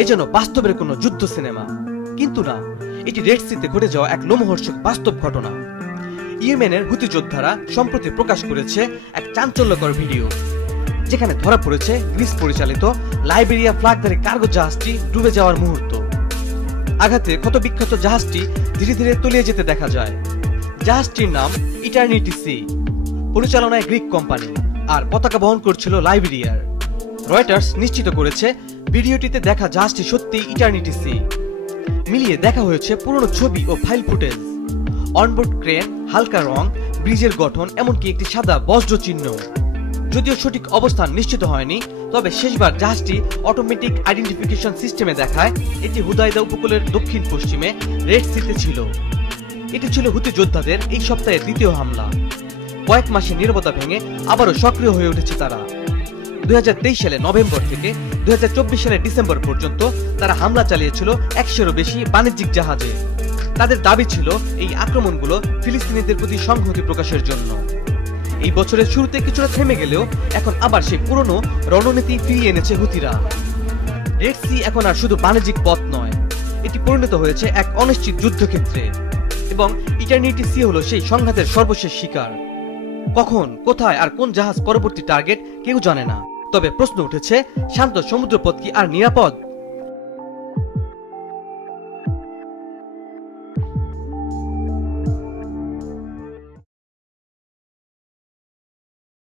এ যেন বাস্তবের কোনো যুদ্ধ সিনেমা, কিন্তু না, এটি রেড সিতে ঘটে যাওয়া এক লোমহর্ষক বাস্তব ঘটনা। ইয়েমেনের হুতি যোদ্ধারা সম্প্রতি প্রকাশ করেছে এক চাঞ্চল্যকর ভিডিও, যেখানে ধরা পড়েছে গ্রিস পরিচালিত লাইবেরিয়া ফ্ল্যাগধারী কার্গো জাহাজটি ডুবে যাওয়ার মুহূর্ত। আঘাতে ক্ষতবিক্ষত জাহাজটি ধীরে ধীরে তলিয়ে যেতে দেখা যায়। জাহাজটির নাম ইটারনিটি সি, পরিচালনায় গ্রিক কোম্পানি, আর পতাকা বহন করছিল লাইবেরিয়ার। রয়টার্স নিশ্চিত করেছে ভিডিওটিতে দেখা জাহাজটি সত্যি ইটারনিটি সি। মিলিয়ে দেখা হয়েছে পুরনো ছবি ও ফাইল ফুটেজ, অনবোর্ড ক্রেন, হালকা রং, ব্রিজের গঠন, এমনকি একটি সাদা বজ্র চিহ্ন। যদিও সঠিক অবস্থান নিশ্চিত হয়নি, তবে শেষবার জাহাজটি অটোমেটিক আইডেন্টিফিকেশন সিস্টেমে দেখায় এটি হুদাইদা উপকূলের দক্ষিণ পশ্চিমে রেড সিতে ছিল। এটি ছিল হুতি যোদ্ধাদের এই সপ্তাহের দ্বিতীয় হামলা। কয়েক মাসের নীরবতা ভেঙে আবারও সক্রিয় হয়ে উঠেছে তারা। 2023 সালে নভেম্বর থেকে 2024 সালের ডিসেম্বর পর্যন্ত তারা হামলা চালিয়েছিল 100-এরও বেশি বাণিজ্যিক জাহাজে। তাদের দাবি ছিল এই আক্রমণগুলো ফিলিস্তিনিদের প্রতি সংহতি প্রকাশের জন্য। এই বছরের শুরুতে কিছুটা থেমে গেলেও এখন আবার সেই পুরনো রণনীতি ফিরিয়ে এনেছে হুতিরা। রেড সি এখন আর শুধু বাণিজ্যিক পথ নয়, এটি পরিণত হয়েছে এক অনিশ্চিত যুদ্ধক্ষেত্রে, এবং ইটারনিটি সি হলো সেই সংঘাতের সর্বশেষ শিকার। কখন, কোথায় আর কোন জাহাজ পরবর্তী টার্গেট কেউ জানে না। তবে প্রশ্ন উঠেছে, শান্ত সমুদ্রপথ কি আর নিরাপদ?